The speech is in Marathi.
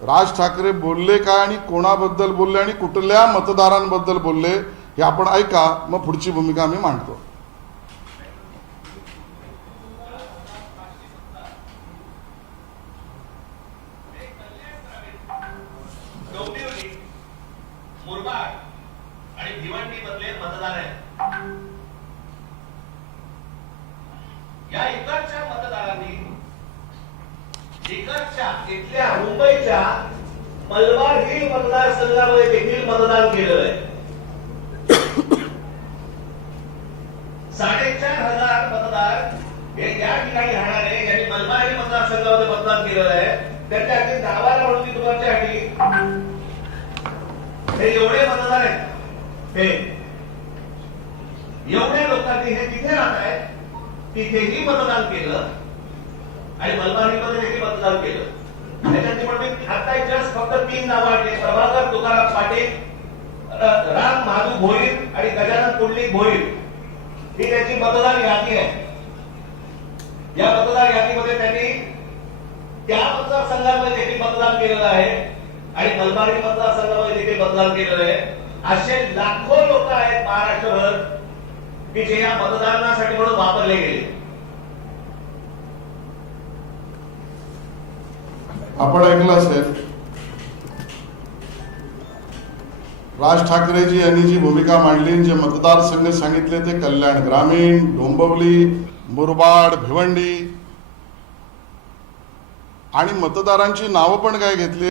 राज ठाकरे बोलले का आणि कोणाबद्दल बोलले आणि कुठल्या मतदारांबद्दल बोलले हे आपण ऐका, मग पुढची भूमिका आम्ही मांडतो. मुरबाड आणि भिवंडी मधले मतदार आहेत. या इकडच्या मतदारांनी इकडच्या इथल्या मुंबईच्या मलबार हिल मतदारसंघामध्ये देखील मतदान केलेलं आहे. 4,500 मतदार हे या ठिकाणी राहणारे ज्यांनी मलबार हिल मतदारसंघामध्ये मतदान केलेलं आहे त्यांच्या अगदी नावाला म्हणून तुमच्यासाठी हे एवढे मतदार आहेत. हे एवढ्या लोकांनी हे तिथे राहत आहेत तिथेही मतदान केलं आणि मलबारीमध्ये देखील मतदान केलं. त्याच्यात पण मी आता जस्ट फक्त 3 नावं आहेत. प्रभाकर तुकाराम पाटील, राम महादू भोईर आणि गजानन पुंडलिक भोईर ही त्याची मतदार यादी आहे. या मतदार यादीमध्ये त्यांनी त्या मतदारसंघामध्ये देखील मतदान केलेलं आहे आणि मलबारी मतदारसंघामध्ये देखील मतदान केलेलं आहे. असे लाखो लोक आहेत महाराष्ट्रभर की जे या मतदानासाठी म्हणून वापरले गेले. आपण ऐकलं असेल राज ठाकरेजी यांनी जी भूमिका मांडली, जे मतदारसंघ सांगितले ते कल्याण ग्रामीण, डोंबिवली, मुरबाड, भिवंडी आणि मतदारांची नावं पण काय घेतली.